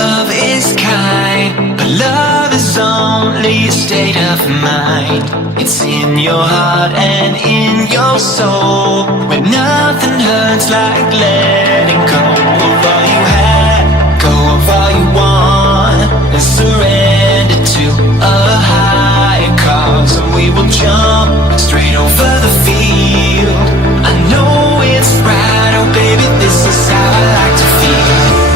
Love is kind, but love is only a state of mind. It's in your heart and in your soul, where nothing hurts like letting go of all you had, go of all you want, and surrender to a higher cause. And we will jump straight over the field. I know it's right, oh baby, this is how I like to feel.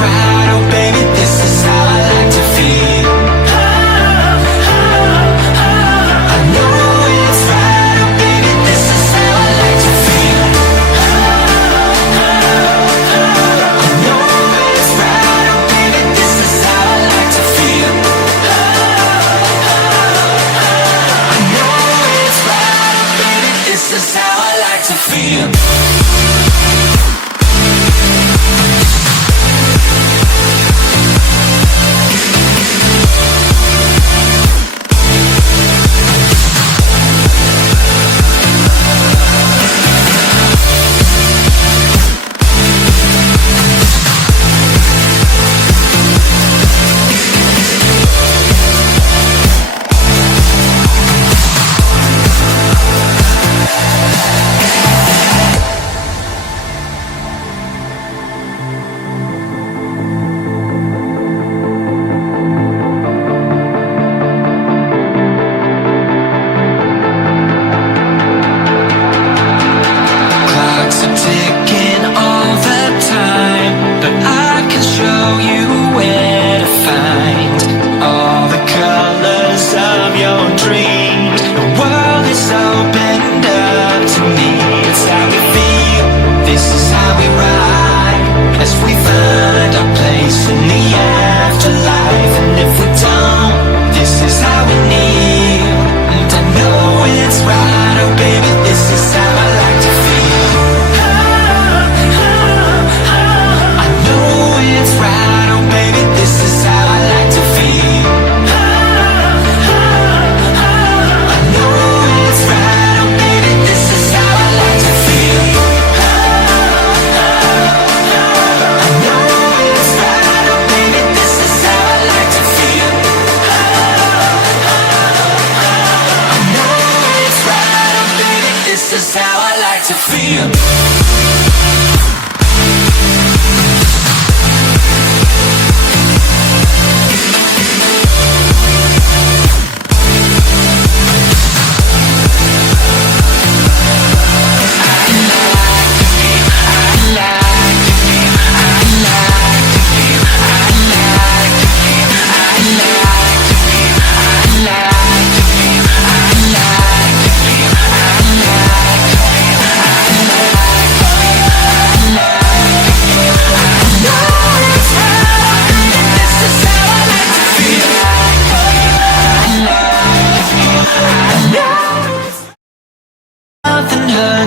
Right, oh baby, this is how I like to feel. I know it's right, oh baby, this is how I like to feel. I know it's right, oh baby, this is how I like to feel. I know it's right, oh baby, this is how I like to feel.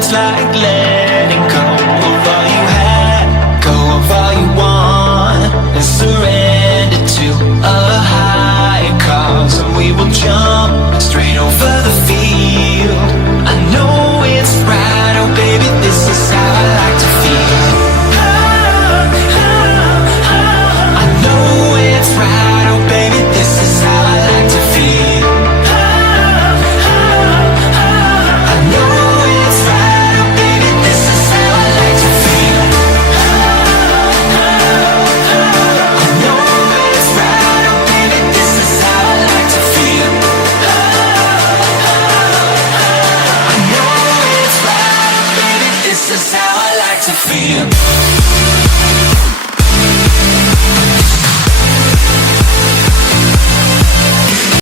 Like letting go of all you had, go of all you want, and surrender to a higher cause. And we will jump straight over the field. I know it's right, oh baby, this is how I like to feel. I know it's right, oh baby, this is how I like to feel. I know it's right, oh baby, this is how I like to feel. I know it's right, oh baby, this is how I like to feel. I know it's right, oh baby, this is how I like to feel.